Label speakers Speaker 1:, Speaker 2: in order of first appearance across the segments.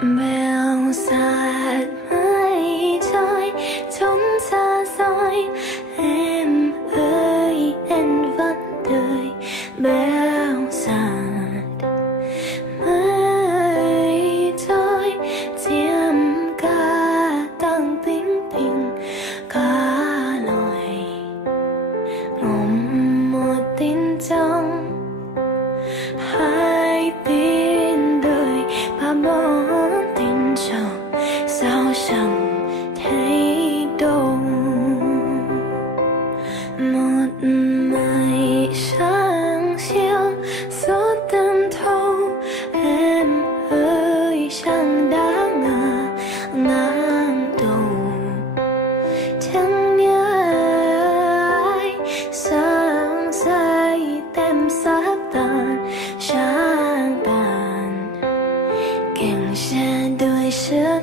Speaker 1: But chẳng nhớ ai? Say tem sắc tàn sáng tàn. Càng xa đôi sức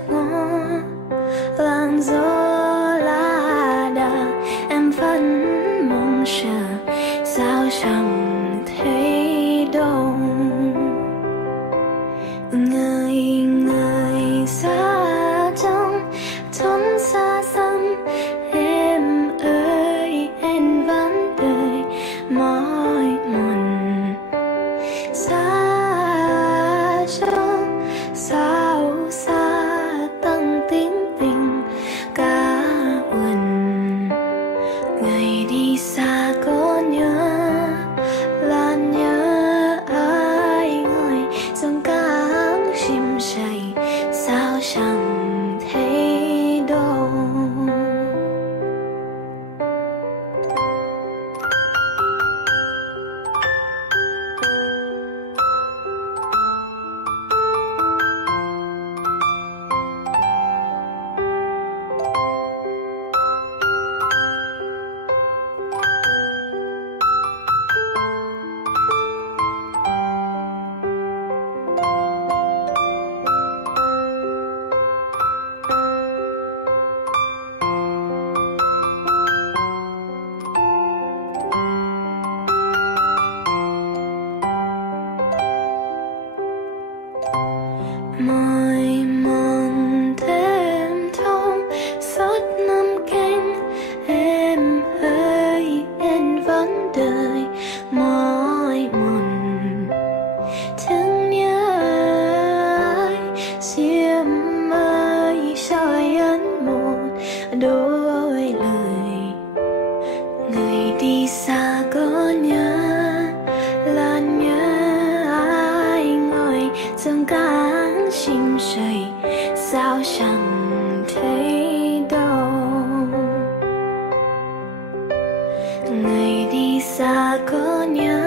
Speaker 1: 사 Mom. chẳng thấy đâu. Người đi xa có nhớ,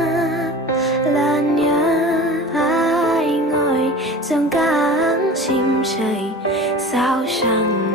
Speaker 1: là nhớ ai ngồi trong cáng chim trời sao chẳng